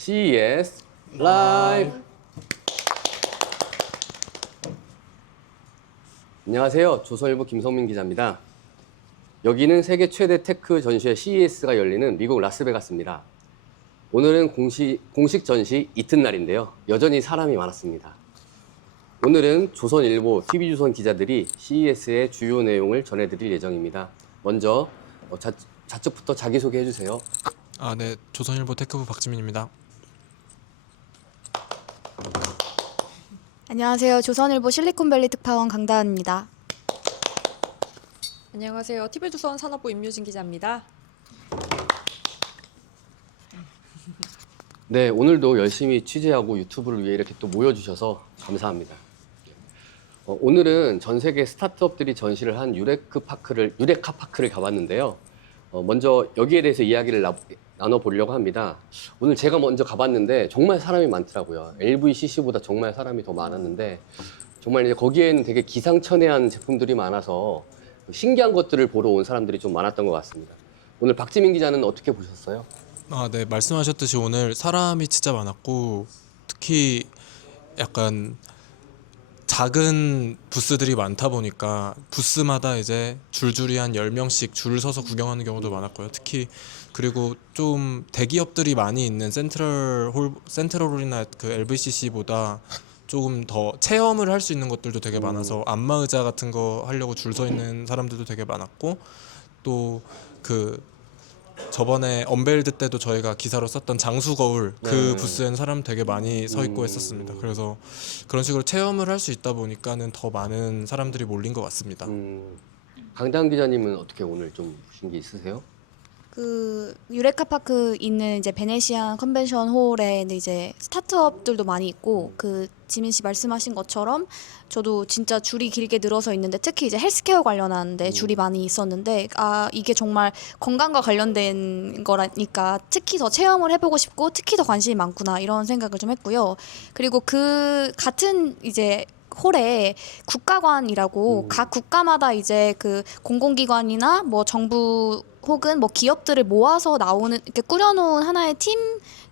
CES 라이브. 안녕하세요. 조선일보 김성민 기자입니다. 여기는 세계 최대 테크 전시회 CES가 열리는 미국 라스베가스입니다. 오늘은 공식 전시 이튿날인데요. 여전히 사람이 많았습니다. 오늘은 조선일보, TV조선 기자들이 CES의 주요 내용을 전해드릴 예정입니다. 먼저 좌측부터 자기소개 해주세요. 네. 조선일보 테크부 박지민입니다. 안녕하세요. 조선일보 실리콘밸리 특파원 강다은입니다. 안녕하세요. TV조선 산업부 임유진 기자입니다. 네, 오늘도 열심히 취재하고 유튜브를 위해 이렇게 또 모여주셔서 감사합니다. 오늘은 전 세계 스타트업들이 전시를 한 유레카 파크를 가봤는데요. 먼저 여기에 대해서 이야기를 나눠보려고 합니다. 오늘 제가 먼저 가봤는데 정말 사람이 많더라고요. LVCC보다 정말 사람이 더 많았는데 정말 이제 거기에는 되게 기상천외한 제품들이 많아서 신기한 것들을 보러 온 사람들이 좀 많았던 것 같습니다. 오늘 박지민 기자는 어떻게 보셨어요? 네. 말씀하셨듯이 오늘 사람이 진짜 많았고 특히 약간 작은 부스들이 많다 보니까 부스마다 이제 줄줄이 한 10명씩 줄을 서서 구경하는 경우도 많았고요. 특히 그리고 좀 대기업들이 많이 있는 센트럴홀이나 그 LVCC보다 조금 더 체험을 할 수 있는 것들도 되게 많아서 안마의자 같은 거 하려고 줄 서 있는 사람들도 되게 많았고 또 그 저번에 언베일드 때도 저희가 기사로 썼던 장수 거울 그 부스에는 사람 되게 많이 서 있고 했었습니다. 그래서 그런 식으로 체험을 할 수 있다 보니까는 더 많은 사람들이 몰린 것 같습니다. 강다은 기자님은 어떻게 오늘 좀 보신 게 있으세요? 그 유레카 파크 있는 이제 베네시안 컨벤션 홀에 이제 스타트업들도 많이 있고 그 지민 씨 말씀하신 것처럼 저도 진짜 줄이 길게 늘어서 있는데 특히 이제 헬스케어 관련한데 줄이 많이 있었는데 이게 정말 건강과 관련된 거라니까 특히 더 체험을 해보고 싶고 특히 더 관심이 많구나 이런 생각을 좀 했고요. 그리고 그 같은 이제 홀에 국가관이라고 각 국가마다 이제 그 공공기관이나 뭐 정부 혹은 뭐 기업들을 모아서 나오는 이렇게 꾸려놓은 하나의 팀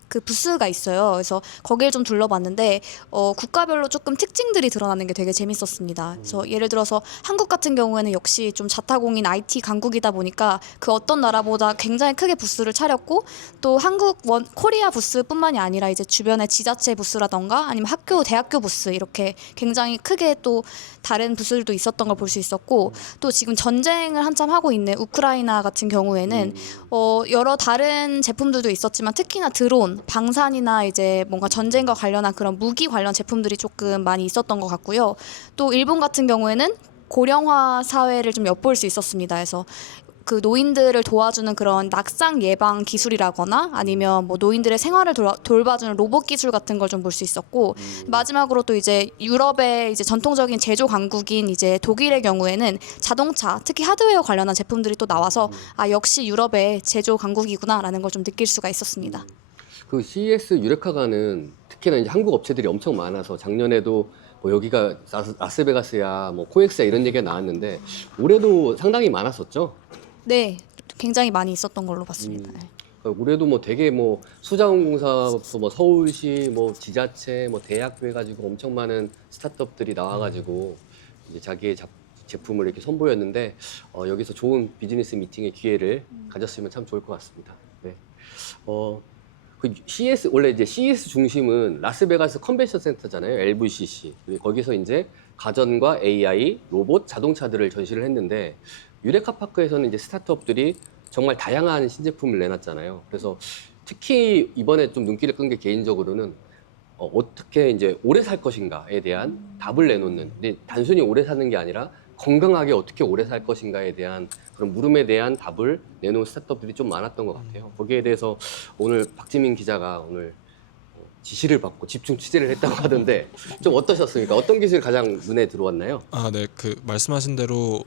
그 부스가 있어요. 그래서 거기를 좀 둘러봤는데 국가별로 조금 특징들이 드러나는 게 되게 재밌었습니다. 그래서 예를 들어서 한국 같은 경우에는 역시 좀 자타공인 IT 강국이다 보니까 그 어떤 나라보다 굉장히 크게 부스를 차렸고 또 코리아 부스뿐만이 아니라 이제 주변의 지자체 부스라던가 아니면 학교, 대학교 부스 이렇게 굉장히 크게 또 다른 부스들도 있었던 걸 볼 수 있었고 또 지금 전쟁을 한참 하고 있는 우크라이나 같은 경우에는 여러 다른 제품들도 있었지만 특히나 드론 방산이나 이제 뭔가 전쟁과 관련한 그런 무기 관련 제품들이 조금 많이 있었던 것 같고요. 또 일본 같은 경우에는 고령화 사회를 좀 엿볼 수 있었습니다. 그래서 그 노인들을 도와주는 그런 낙상 예방 기술이라거나 아니면 뭐 노인들의 생활을 돌봐주는 로봇 기술 같은 걸 좀 볼 수 있었고 마지막으로 또 이제 유럽의 이제 전통적인 제조 강국인 이제 독일의 경우에는 자동차 특히 하드웨어 관련한 제품들이 또 나와서 역시 유럽의 제조 강국이구나라는 걸 좀 느낄 수가 있었습니다. 그 CES 유레카가는 특히나 이제 한국 업체들이 엄청 많아서 작년에도 뭐 여기가 라스베가스야, 뭐 코엑스야 이런 얘기가 나왔는데 올해도 상당히 많았었죠. 네, 굉장히 많이 있었던 걸로 봤습니다. 올해도 뭐 되게 뭐 수자원공사부터 뭐 서울시, 뭐 지자체, 뭐 대학교 해가지고 엄청 많은 스타트업들이 나와가지고 이제 자기의 제품을 이렇게 선보였는데 여기서 좋은 비즈니스 미팅의 기회를 가졌으면 참 좋을 것 같습니다. 네. 그 CES 원래 이제 CES 중심은 라스베가스 컨벤션 센터잖아요. LVCC. 거기서 이제 가전과 AI, 로봇, 자동차들을 전시를 했는데 유레카 파크에서는 이제 스타트업들이 정말 다양한 신제품을 내놨잖아요. 그래서 특히 이번에 좀 눈길을 끈 게 개인적으로는 어떻게 이제 오래 살 것인가에 대한 답을 내놓는. 근데 단순히 오래 사는 게 아니라 건강하게 어떻게 오래 살 것인가에 대한 그런 물음에 대한 답을 내놓은 스타트업들이 좀 많았던 것 같아요. 거기에 대해서 오늘 박지민 기자가 오늘 지시를 받고 집중 취재를 했다고 하던데 좀 어떠셨습니까? 어떤 기술이 가장 눈에 들어왔나요? 네. 그 말씀하신 대로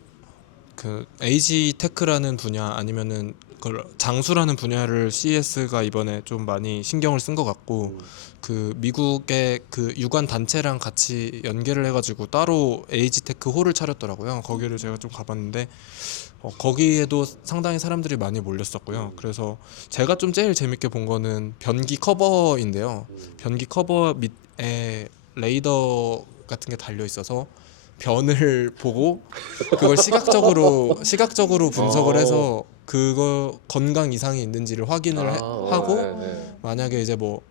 그 에이지 테크라는 분야 아니면은 그 장수라는 분야를 CES가 이번에 좀 많이 신경을 쓴 것 같고 그 미국의 그 유관 단체랑 같이 연계를 해가지고 따로 에이지 테크 홀을 차렸더라고요. 거기를 제가 좀 가봤는데 거기에도 상당히 사람들이 많이 몰렸었고요. 그래서 제가 좀 제일 재밌게 본 거는 변기 커버인데요. 변기 커버 밑에 레이더 같은 게 달려 있어서 변을 보고 그걸 시각적으로 분석을 해서 그거 건강 이상이 있는지를 확인을 하고 네. 만약에 이제 뭐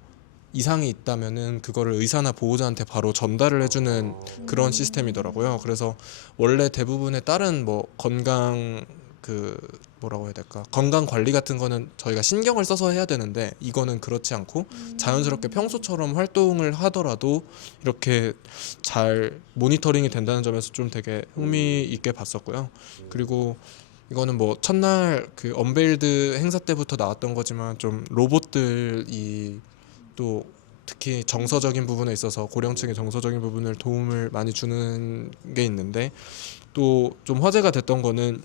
이상이 있다면은 그거를 의사나 보호자한테 바로 전달을 해주는 그런 시스템이더라고요. 그래서 원래 대부분의 다른 뭐 건강 그 뭐라고 해야 될까 건강 관리 같은 거는 저희가 신경을 써서 해야 되는데 이거는 그렇지 않고 자연스럽게 평소처럼 활동을 하더라도 이렇게 잘 모니터링이 된다는 점에서 좀 되게 흥미 있게 봤었고요. 그리고 이거는 뭐 첫날 그 언베일드 행사 때부터 나왔던 거지만 좀 로봇들이 또 특히 정서적인 부분에 있어서 고령층의 정서적인 부분을 도움을 많이 주는 게 있는데 또 좀 화제가 됐던 거는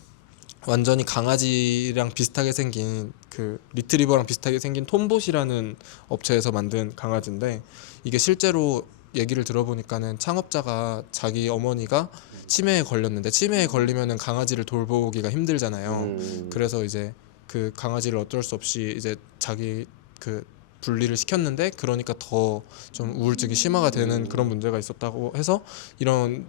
완전히 강아지랑 비슷하게 생긴 그 리트리버랑 비슷하게 생긴 톰봇이라는 업체에서 만든 강아지인데 이게 실제로 얘기를 들어보니까는 창업자가 자기 어머니가 치매에 걸렸는데 치매에 걸리면은 강아지를 돌보기가 힘들잖아요. 그래서 이제 그 강아지를 어쩔 수 없이 이제 자기 그 분리를 시켰는데 그러니까 더 좀 우울증이 심화가 되는 그런 문제가 있었다고 해서 이런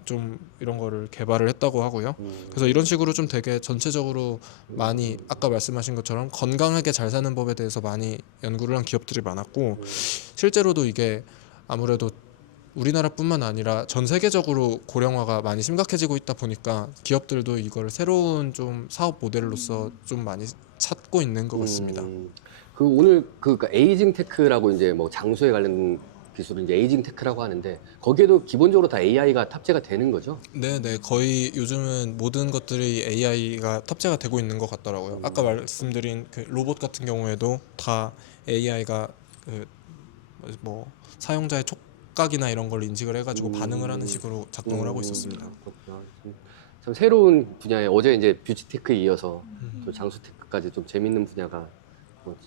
거를 개발을 했다고 하고요. 그래서 이런 식으로 좀 되게 전체적으로 많이 아까 말씀하신 것처럼 건강하게 잘 사는 법에 대해서 많이 연구를 한 기업들이 많았고 실제로도 이게 아무래도 우리나라뿐만 아니라 전 세계적으로 고령화가 많이 심각해지고 있다 보니까 기업들도 이걸 새로운 좀 사업 모델로서 좀 많이 찾고 있는 것 같습니다. 그 오늘 그러니까 에이징 테크라고 이제 뭐 장수에 관련 기술은 이제 에이징 테크라고 하는데 거기에도 기본적으로 다 AI가 탑재가 되는 거죠? 네, 거의 요즘은 모든 것들이 AI가 탑재가 되고 있는 것 같더라고요. 아까 말씀드린 그 로봇 같은 경우에도 다 AI가 그 뭐 사용자의 촉각이나 이런 걸 인식을 해가지고 반응을 하는 식으로 작동을 하고 있었습니다. 그렇구나. 참 새로운 분야에 어제 이제 뷰티 테크에 이어서 또 장수 테크까지 좀 재밌는 분야가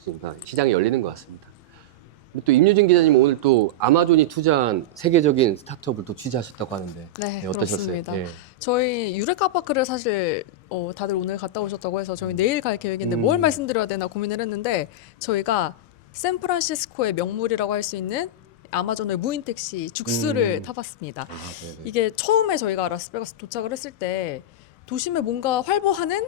지금 다 시장이 열리는 것 같습니다. 그리고 또 임유진 기자님 오늘 또 아마존이 투자한 세계적인 스타트업을 또 취재하셨다고 하는데 네, 어떠셨어요? 그렇습니다. 예. 저희 유레카파크를 사실 다들 오늘 갔다 오셨다고 해서 저희 내일 갈 계획인데 뭘 말씀드려야 되나 고민을 했는데 저희가 샌프란시스코의 명물이라고 할 수 있는 아마존의 무인 택시 죽스를 타봤습니다. 네네. 이게 처음에 저희가 라스베가스 도착을 했을 때 도심에 뭔가 활보하는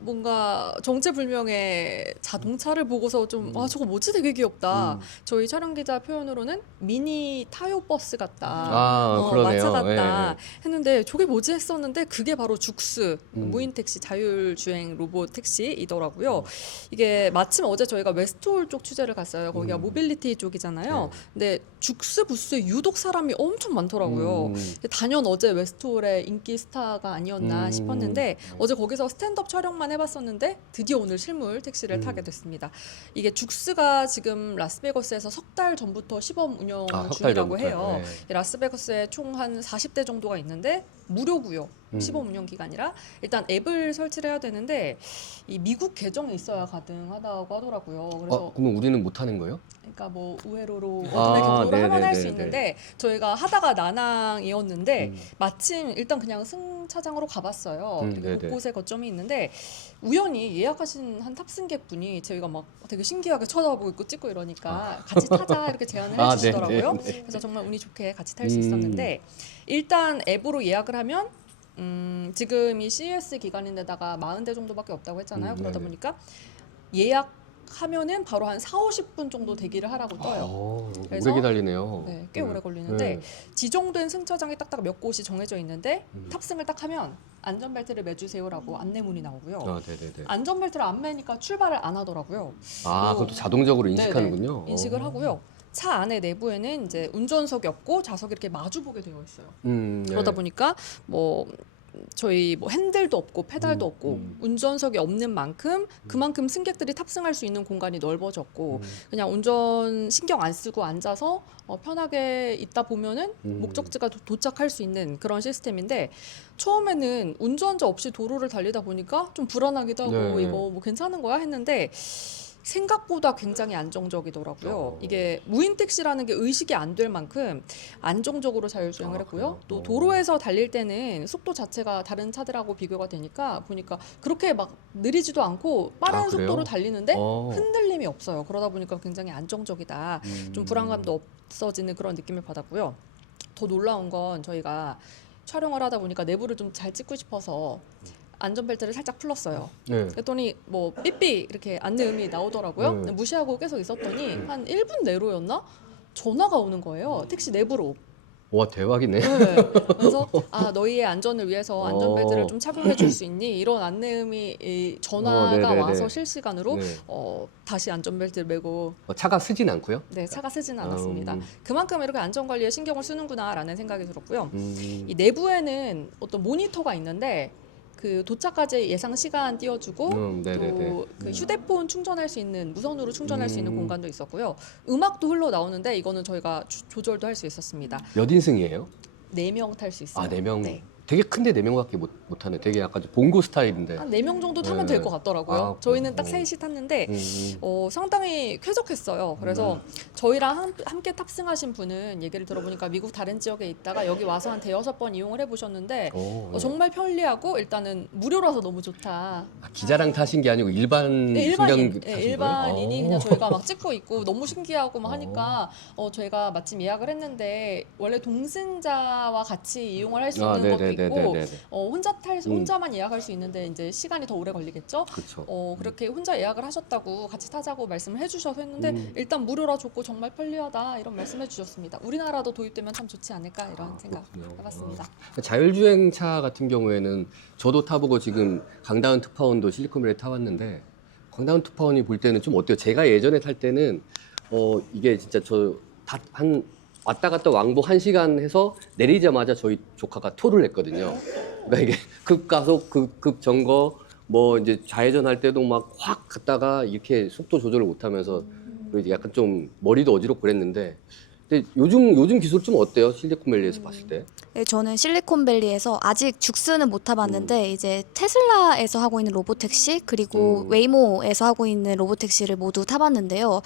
뭔가 정체불명의 자동차를 보고서 좀 저거 뭐지 되게 귀엽다. 저희 촬영 기자 표현으로는 미니 타요 버스 같다. 그러네요. 마차 같다 예. 했는데 저게 뭐지 했었는데 그게 바로 죽스 무인 택시 자율 주행 로봇 택시이더라고요. 이게 마침 어제 저희가 웨스트홀 쪽 취재를 갔어요. 거기가 모빌리티 쪽이잖아요. 근데 죽스 부스에 유독 사람이 엄청 많더라고요. 단연 어제 웨스트홀의 인기 스타가 아니었나 싶었는데 어제 거기서 스탠드업 촬영만 해봤었는데 드디어 오늘 실물 택시를 타게 됐습니다. 이게 죽스가 지금 라스베거스에서 석 달 전부터 시범 운영 석 달 중이라고 전부터요? 해요. 네. 라스베거스에 총 한 40대 정도가 있는데 무료고요. 시범 운영 기간이라 일단 앱을 설치를 해야 되는데 이 미국 계정이 있어야 가능하다고 하더라고요. 그래서 그러면 우리는 못 하는 거예요? 그러니까 뭐 우회로로 어둠의 경로로 하면 할 수 있는데 저희가 하다가 난항이었는데 마침 일단 그냥 승차장으로 가봤어요. 네네. 곳곳에 거점이 있는데 우연히 예약하신 한 탑승객분이 저희가 막 되게 신기하게 쳐다보고 있고 찍고 이러니까 같이 타자 이렇게 제안을 해주시더라고요. 네네. 그래서 정말 운이 좋게 같이 탈 수 있었는데 일단 앱으로 예약을 하면 지금 이 CES 기간인데다가 40대 정도밖에 없다고 했잖아요. 그러다 네네. 보니까 예약하면은 바로 한 4-50분 정도 대기를 하라고 떠요. 그래서 오래 기다리네요. 네, 꽤 오래 걸리는데 지정된 승차장이 딱딱 몇 곳이 정해져 있는데 탑승을 딱 하면 안전벨트를 매주세요라고 안내문이 나오고요. 네네네. 안전벨트를 안 매니까 출발을 안 하더라고요. 그것도 자동적으로 인식하는군요. 네네, 인식을 하고요. 차 안에 내부에는 이제 운전석이 없고 좌석이 이렇게 마주 보게 되어 있어요. 네. 그러다 보니까 뭐 저희 뭐 핸들도 없고 페달도 없고 운전석이 없는 만큼 그만큼 승객들이 탑승할 수 있는 공간이 넓어졌고 그냥 운전 신경 안 쓰고 앉아서 편하게 있다 보면은 목적지가 도착할 수 있는 그런 시스템인데 처음에는 운전자 없이 도로를 달리다 보니까 좀 불안하기도 하고 네. 이거 뭐 괜찮은 거야 했는데 생각보다 굉장히 안정적이더라고요. 어. 이게 무인 택시라는 게 의식이 안 될 만큼 안정적으로 자율주행을 했고요. 그래요? 또 어. 도로에서 달릴 때는 속도 자체가 다른 차들하고 비교가 되니까 보니까 그렇게 막 느리지도 않고 빠른 아, 그래요? 속도로 달리는데 어. 흔들림이 없어요. 그러다 보니까 굉장히 안정적이다. 좀 불안감도 없어지는 그런 느낌을 받았고요. 더 놀라운 건 저희가 촬영을 하다 보니까 내부를 좀 잘 찍고 싶어서 안전벨트를 살짝 풀었어요. 네. 그랬더니 뭐 삐삐 이렇게 안내음이 나오더라고요. 네. 근데 무시하고 계속 있었더니 한 1분 내로였나? 전화가 오는 거예요. 택시 내부로. 와, 대박이네. 네. 그래서 아 너희의 안전을 위해서 안전벨트를 어. 좀 착용해 줄 수 있니? 이런 안내음이 이 전화가 네네네. 와서 실시간으로 네. 다시 안전벨트를 메고 차가 쓰진 않고요? 네 차가 쓰지는 않았습니다. 음. 그만큼 이렇게 안전 관리에 신경을 쓰는구나라는 생각이 들었고요. 음. 이 내부에는 어떤 모니터가 있는데 그 도착까지 예상 시간 띄워주고 네네네. 또 그 휴대폰 충전할 수 있는 무선으로 충전할 수 있는 음. 공간도 있었고요. 음악도 흘러 나오는데 이거는 저희가 조절도 할 수 있었습니다. 몇 인승이에요? 4명 탈 수 있어요. 아, 4명. 네. 되게 큰데 4명밖에 못하네. 되게 약간 좀 봉고 스타일인데. 한 4명 정도 타면 네. 될 것 같더라고요. 아, 저희는 딱 어. 셋이 탔는데 음. 상당히 쾌적했어요. 그래서 저희랑 함께 탑승하신 분은 얘기를 들어보니까 미국 다른 지역에 있다가 여기 와서 한 대여섯 번 이용을 해보셨는데 네. 정말 편리하고 일단은 무료라서 너무 좋다. 아, 기자랑 타신 게 아니고 일반 네, 승객 일반인, 타신 거예요? 일반인이 그냥 저희가 막 찍고 있고 너무 신기하고 막 어. 하니까 저희가 마침 예약을 했는데 원래 동승자와 같이 이용을 할 수 있는 것도 있고 네네네네네. 혼자만 예약할 수 있는데 이제 시간이 더 오래 걸리겠죠. 그렇죠. 그렇게 혼자 예약을 하셨다고 같이 타자고 말씀을 해주셔서 했는데 일단 무료라 좋고 정말 편리하다 이런 말씀해 주셨습니다. 우리나라도 도입되면 참 좋지 않을까 이런 생각 그렇군요. 해봤습니다. 자율주행차 같은 경우에는 저도 타보고 지금 강다운 특파원도 실리콘밸리 타봤는데 강다운 특파원이 볼 때는 좀 어때요? 제가 예전에 탈 때는 이게 진짜 한 왔다 갔다 왕복 1시간 해서 내리자마자 저희 조카가 토를 했거든요. 그러니까 이게 급가속, 급 점거, 뭐 이제 좌회전 할 때도 막 확 갔다가 이렇게 속도 조절을 못하면서 그리고 이제 약간 좀 머리도 어지럽고 그랬는데 근데 요즘 기술 좀 어때요? 실리콘밸리에서 봤을 때? 네, 저는 실리콘밸리에서 아직 죽스는 못 타봤는데 이제 테슬라에서 하고 있는 로보택시 그리고 웨이모에서 하고 있는 로보택시를 모두 타봤는데요.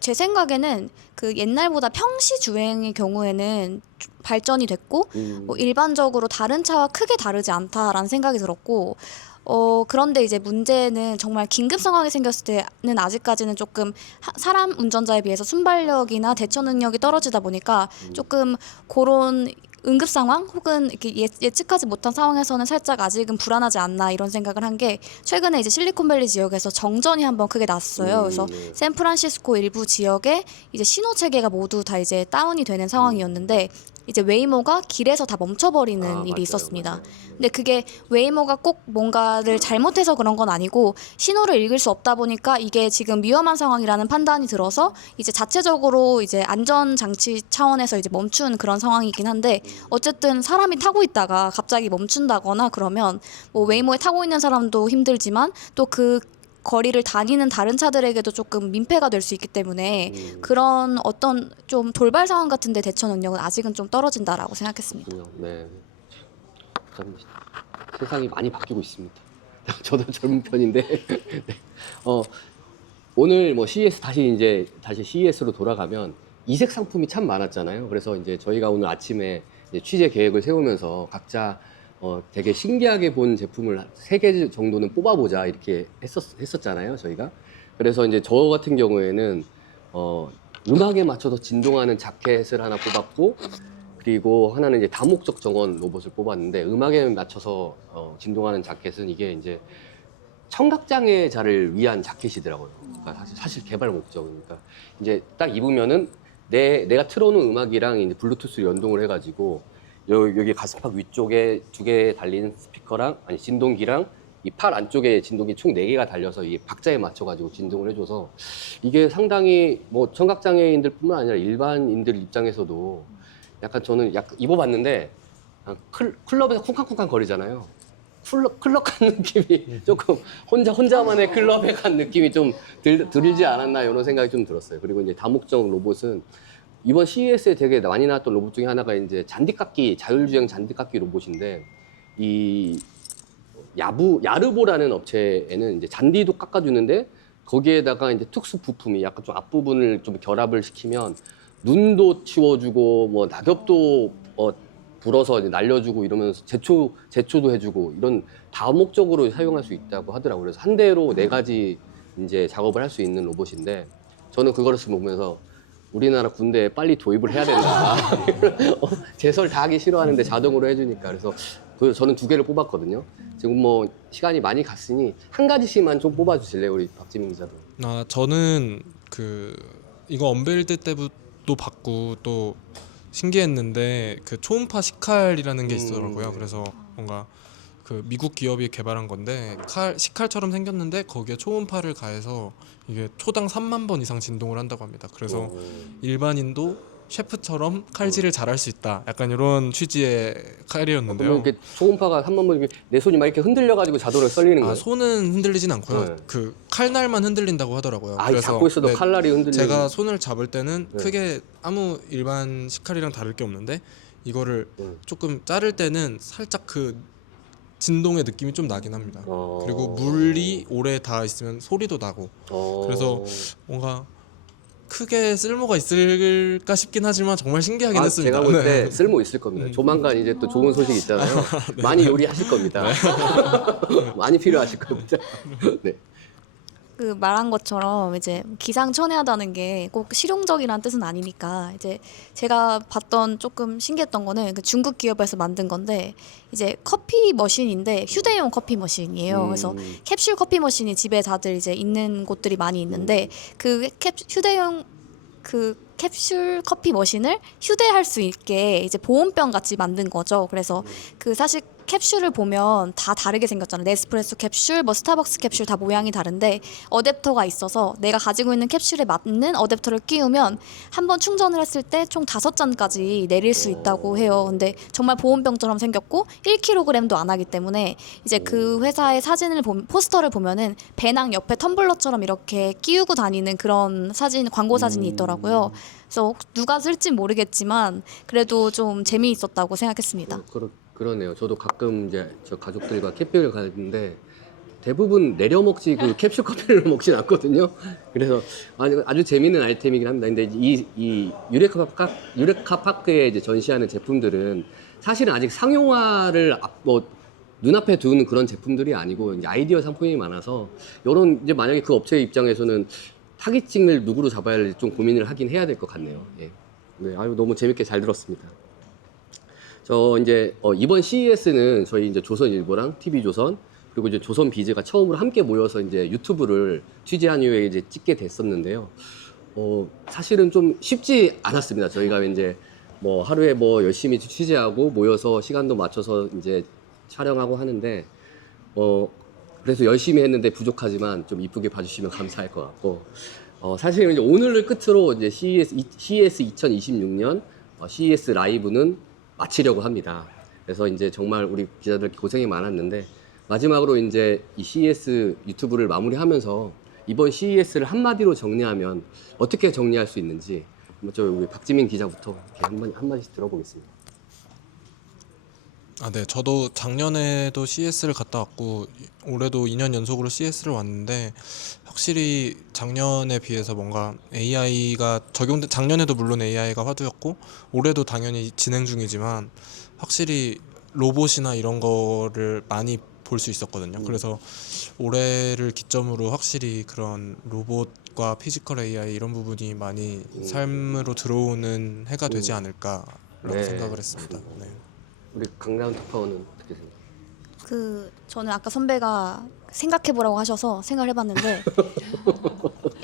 제 생각에는 그 옛날보다 평시 주행의 경우에는 발전이 됐고 뭐 일반적으로 다른 차와 크게 다르지 않다라는 생각이 들었고 그런데 이제 문제는 정말 긴급 상황이 생겼을 때는 아직까지는 조금 사람 운전자에 비해서 순발력이나 대처 능력이 떨어지다 보니까 조금 그런 응급 상황 혹은 이렇게 예측하지 못한 상황에서는 살짝 아직은 불안하지 않나 이런 생각을 한 게 최근에 이제 실리콘밸리 지역에서 정전이 한번 크게 났어요. 그래서 샌프란시스코 일부 지역에 이제 신호 체계가 모두 다 이제 다운이 되는 상황이었는데 이제 웨이모가 길에서 다 멈춰버리는 일이 맞아요, 있었습니다. 맞아요. 근데 그게 웨이모가 꼭 뭔가를 잘못해서 그런 건 아니고 신호를 읽을 수 없다 보니까 이게 지금 위험한 상황이라는 판단이 들어서 이제 자체적으로 이제 안전 장치 차원에서 이제 멈춘 그런 상황이긴 한데 어쨌든 사람이 타고 있다가 갑자기 멈춘다거나 그러면 뭐 웨이모에 타고 있는 사람도 힘들지만 또 그 거리를 다니는 다른 차들에게도 조금 민폐가 될 수 있기 때문에 그런 어떤 좀 돌발 상황 같은데 대처 능력은 아직은 좀 떨어진다라고 생각했습니다. 네. 참 세상이 많이 바뀌고 있습니다. 저도 젊은 편인데 네. 오늘 뭐 CES 다시 CES로 돌아가면 이색 상품이 참 많았잖아요. 그래서 이제 저희가 오늘 아침에 이제 취재 계획을 세우면서 각자 되게 신기하게 본 제품을 3개 정도는 뽑아보자 이렇게 했었잖아요, 저희가. 그래서 이제 저 같은 경우에는 음악에 맞춰서 진동하는 자켓을 하나 뽑았고, 그리고 하나는 이제 다목적 정원 로봇을 뽑았는데 음악에 맞춰서 진동하는 자켓은 이게 이제 청각장애자를 위한 자켓이더라고요. 그러니까 사실 개발 목적이니까 이제 딱 입으면은 내가 틀어놓은 음악이랑 이제 블루투스로 연동을 해가지고 여기 가슴팍 위쪽에 2개 달린 스피커랑 진동기랑 이 팔 안쪽에 진동기 총 4개가 달려서 이 박자에 맞춰가지고 진동을 해줘서 이게 상당히 뭐 청각장애인들뿐만 아니라 일반인들 입장에서도 약간 저는 약간 입어봤는데 클럽에서 쿵쾅쿵쾅 거리잖아요. 클럽 간 느낌이 조금 혼자만의 클럽에 간 느낌이 좀 들지 않았나 이런 생각이 좀 들었어요. 그리고 이제 다목적 로봇은 이번 CES에 되게 많이 나왔던 로봇 중에 하나가 이제 자율주행 잔디깎기 로봇인데 이 야르보라는 업체에는 이제 잔디도 깎아주는데 거기에다가 이제 특수 부품이 약간 좀 앞부분을 좀 결합을 시키면 눈도 치워주고 뭐 낙엽도 불어서 이제 날려주고 이러면서 제초도 해주고 이런 다목적으로 사용할 수 있다고 하더라고요. 그래서 한 대로 4가지 이제 작업을 할 수 있는 로봇인데 저는 그거를 보면서 우리나라 군대에 빨리 도입을 해야 된다. 제설 다 하기 싫어하는데 자동으로 해주니까. 그래서 저는 2개를 뽑았거든요. 지금 뭐 시간이 많이 갔으니 한 가지씩만 좀 뽑아주실래요, 우리 박지민 기자도. 저는 이거 언베일드 때도 봤고 또 신기했는데 그 초음파 식칼이라는 게 있더라고요. 그래서 뭔가 그 미국 기업이 개발한 건데 식칼처럼 생겼는데 거기에 초음파를 가해서 이게 초당 3만 번 이상 진동을 한다고 합니다. 그래서 일반인도 셰프처럼 칼질을 잘할 수 있다. 약간 이런 취지의 칼이었는데요. 그러면 이렇게 초음파가 한 번만 내 손이 막 이렇게 흔들려가지고 자동으로 썰리는 거예요? 손은 흔들리진 않고요. 네. 그 칼날만 흔들린다고 하더라고요. 잡고 있어도 네, 칼날이 흔들리는. 제가 손을 잡을 때는 네. 크게 아무 일반 식칼이랑 다를 게 없는데 이거를 조금 자를 때는 살짝 그 진동의 느낌이 좀 나긴 합니다. 그리고 물이 오래 닿아 있으면 소리도 나고 그래서 뭔가 크게 쓸모가 있을까 싶긴 하지만 정말 신기하긴 했습니다. 제가 볼 때 네. 쓸모 있을 겁니다. 조만간 이제 또 좋은 소식 있잖아요. 많이 요리하실 겁니다. 많이 필요하실 겁니다. 네. 그 말한 것처럼 이제 기상천외하다는 게 꼭 실용적이라는 뜻은 아니니까 이제 제가 봤던 조금 신기했던 거는 그 중국 기업에서 만든 건데 이제 커피 머신인데 휴대용 커피 머신이에요. 그래서 캡슐 커피 머신이 집에 다들 이제 있는 곳들이 많이 있는데 그 휴대용 그 캡슐 커피 머신을 휴대할 수 있게 이제 보온병 같이 만든 거죠. 그래서 그 사실 캡슐을 보면 다 다르게 생겼잖아요. 네스프레소 캡슐, 뭐 스타벅스 캡슐 다 모양이 다른데 어댑터가 있어서 내가 가지고 있는 캡슐에 맞는 어댑터를 끼우면 한 번 충전을 했을 때 총 5잔까지 내릴 수 있다고 해요. 근데 정말 보온병처럼 생겼고 1kg도 안 하기 때문에 이제 그 회사의 사진을 포스터를 보면은 배낭 옆에 텀블러처럼 이렇게 끼우고 다니는 그런 광고 사진이 있더라고요. 그래서 누가 쓸진 모르겠지만 그래도 좀 재미있었다고 생각했습니다. 그러네요. 저도 가끔 이제 저 가족들과 캠핑을 가는데 대부분 내려 먹지 그 캡슐 커피를 먹진 않거든요. 그래서 아주 재미있는 아이템이긴 합니다. 근데 이 유레카 파크에 이제 전시하는 제품들은 사실은 아직 상용화를 눈앞에 두는 그런 제품들이 아니고 이제 아이디어 상품이 많아서 이런 이제 만약에 그 업체 입장에서는 타깃층을 누구로 잡아야 할지 좀 고민을 하긴 해야 될 것 같네요. 예. 네, 너무 재밌게 잘 들었습니다. 저 이제 이번 CES는 저희 이제 조선일보랑 TV조선 그리고 이제 조선비즈가 처음으로 함께 모여서 이제 유튜브를 취재한 이후에 이제 찍게 됐었는데요. 사실은 좀 쉽지 않았습니다. 저희가 이제 뭐 하루에 뭐 열심히 취재하고 모여서 시간도 맞춰서 이제 촬영하고 하는데 그래서 열심히 했는데 부족하지만 좀 이쁘게 봐주시면 감사할 것 같고 사실은 이제 오늘을 끝으로 이제 CES 2026년 CES 라이브는 마치려고 합니다. 그래서 이제 정말 우리 기자들 고생이 많았는데 마지막으로 이제 이 CES 유튜브를 마무리하면서 이번 CES를 한마디로 정리하면 어떻게 정리할 수 있는지 먼저 우리 박지민 기자부터 이렇게 한마디씩 들어보겠습니다. 네, 저도 작년에도 CES를 갔다 왔고 올해도 2년 연속으로 CES를 왔는데 확실히 작년에 비해서 뭔가 AI가 작년에도 물론 AI가 화두였고 올해도 당연히 진행 중이지만 확실히 로봇이나 이런 거를 많이 볼 수 있었거든요. 그래서 올해를 기점으로 확실히 그런 로봇과 피지컬 AI 이런 부분이 많이 삶으로 들어오는 해가 되지 않을까라고 네. 생각을 했습니다. 네. 우리 강남 특파원은 어떻게 생각해요? 저는 아까 선배가 생각해보라고 하셔서 생각을 해봤는데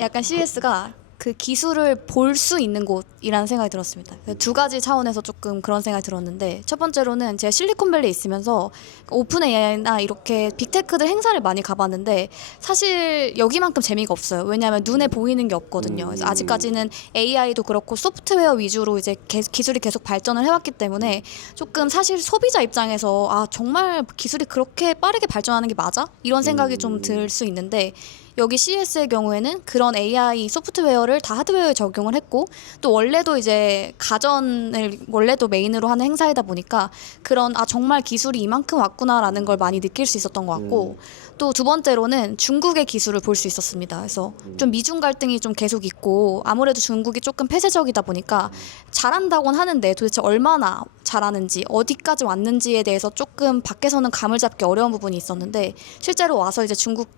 약간 CES가 그 기술을 볼 수 있는 곳이라는 생각이 들었습니다. 2가지 차원에서 조금 그런 생각이 들었는데 첫 번째로는 제가 실리콘밸리에 있으면서 오픈 AI나 이렇게 빅테크들 행사를 많이 가봤는데 사실 여기만큼 재미가 없어요. 왜냐하면 눈에 보이는 게 없거든요. 그래서 아직까지는 AI도 그렇고 소프트웨어 위주로 이제 기술이 계속 발전을 해왔기 때문에 조금 사실 소비자 입장에서 정말 기술이 그렇게 빠르게 발전하는 게 맞아? 이런 생각이 좀 들 수 있는데 여기 CES의 경우에는 그런 AI 소프트웨어를 다 하드웨어에 적용을 했고 또 원래도 이제 가전을 원래도 메인으로 하는 행사이다 보니까 그런 정말 기술이 이만큼 왔구나라는 걸 많이 느낄 수 있었던 것 같고 또 두 번째로는 중국의 기술을 볼 수 있었습니다. 그래서 좀 미중 갈등이 좀 계속 있고 아무래도 중국이 조금 폐쇄적이다 보니까 잘한다고는 하는데 도대체 얼마나 잘하는지 어디까지 왔는지에 대해서 조금 밖에서는 감을 잡기 어려운 부분이 있었는데 실제로 와서 이제 중국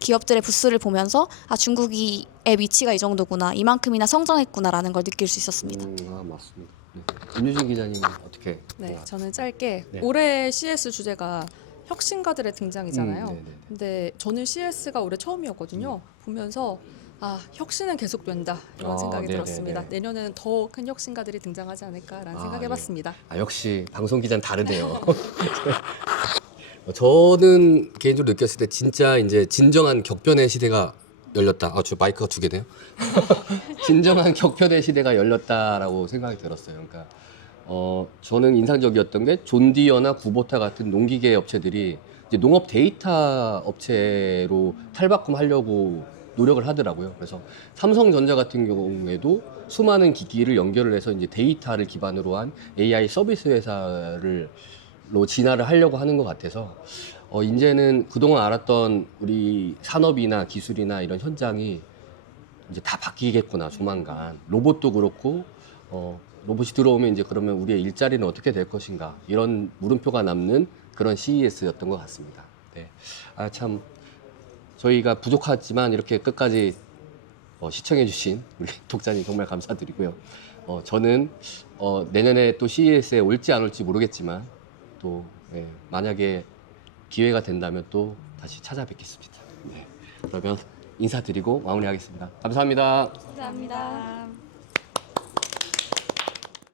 기업들의 부스를 보면서 중국의 위치가 이 정도구나 이만큼이나 성장했구나라는 걸 느낄 수 있었습니다. 맞습니다. 네. 김유진 기자님은 어떻게? 네, 저는 짧게 네. 올해 CS 주제가 혁신가들의 등장이잖아요. 네네. 근데 저는 CS가 올해 처음이었거든요. 보면서 혁신은 계속된다 이런 생각이 네네네. 들었습니다. 내년에는 더 큰 혁신가들이 등장하지 않을까라는 생각해봤습니다. 역시 방송 기자는 다르네요. 저는 개인적으로 느꼈을 때 진짜 이제 진정한 격변의 시대가 열렸다. 저 마이크가 두 개네요. 진정한 격변의 시대가 열렸다라고 생각이 들었어요. 그러니까 저는 인상적이었던 게 존디어나 구보타 같은 농기계 업체들이 이제 농업 데이터 업체로 탈바꿈하려고 노력을 하더라고요. 그래서 삼성전자 같은 경우에도 수많은 기기를 연결을 해서 이제 데이터를 기반으로 한 AI 서비스 회사로 진화를 하려고 하는 것 같아서 이제는 그동안 알았던 우리 산업이나 기술이나 이런 현장이 이제 다 바뀌겠구나 조만간. 로봇도 그렇고 로봇이 들어오면 이제 그러면 우리의 일자리는 어떻게 될 것인가 이런 물음표가 남는 그런 CES였던 것 같습니다. 네. 참 저희가 부족하지만 이렇게 끝까지 시청해주신 우리 독자님 정말 감사드리고요. 저는 내년에 또 CES에 올지 안 올지 모르겠지만 또 만약에 기회가 된다면 또 다시 찾아뵙겠습니다. 네. 그러면 인사드리고 마무리하겠습니다. 감사합니다. 감사합니다.